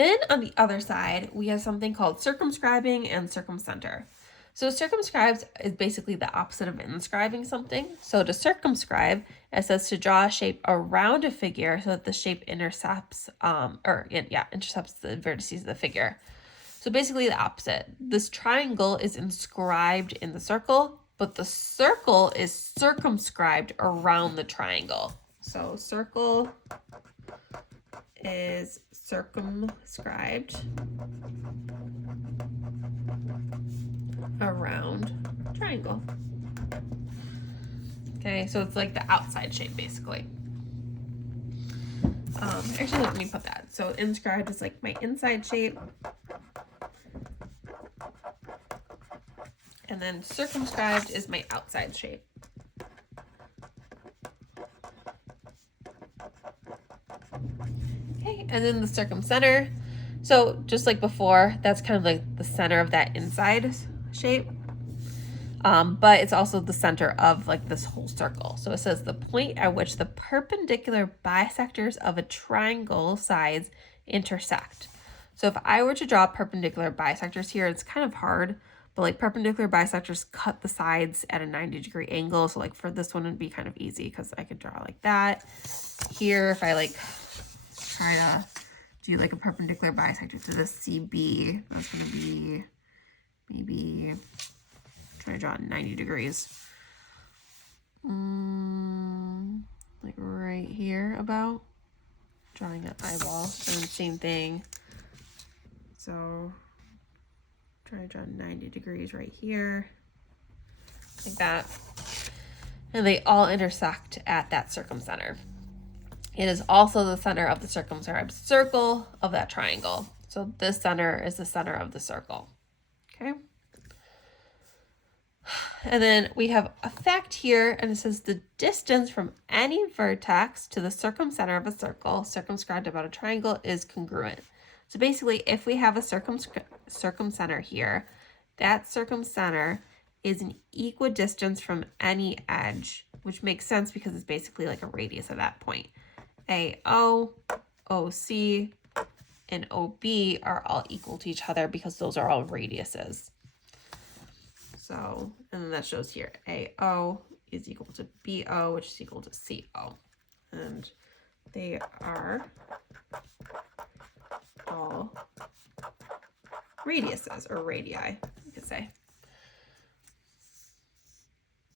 Then on the other side, we have something called circumscribing and circumcenter. So circumscribed is basically the opposite of inscribing something. So to circumscribe, it says to draw a shape around a figure so that the shape intercepts, intercepts the vertices of the figure. So basically the opposite. This triangle is inscribed in the circle, but the circle is circumscribed around the triangle. So circle is circumscribed around triangle. Okay, so it's like the outside shape basically. Actually, let me put that. So inscribed is like my inside shape. And then circumscribed is my outside shape. Okay, and then the circumcenter. So just like before, that's kind of like the center of that inside shape. But it's also the center of like this whole circle. So it says the point at which the perpendicular bisectors of a triangle sides intersect. So if I were to draw perpendicular bisectors here, it's kind of hard, but like perpendicular bisectors cut the sides at a 90-degree angle. So like for this one, it'd be kind of easy because I could draw like that. Here, if I like try to do like a perpendicular bisector to this CB, that's going to be maybe try to draw 90 degrees. Like right here about. Drawing an eyeball. And then same thing. So try to draw 90 degrees right here. Like that. And they all intersect at that circumcenter. It is also the center of the circumscribed circle of that triangle. So this center is the center of the circle. Okay. And then we have a fact here, and it says the distance from any vertex to the circumcenter of a circle circumscribed about a triangle is congruent. So basically, if we have a circumcenter here, that circumcenter is an equidistance from any edge, which makes sense because it's basically like a radius at that point. AO, OC, and OB are all equal to each other because those are all radiuses. So, and then that shows here, AO is equal to BO, which is equal to CO. And they are all radiuses, or radii, you could say.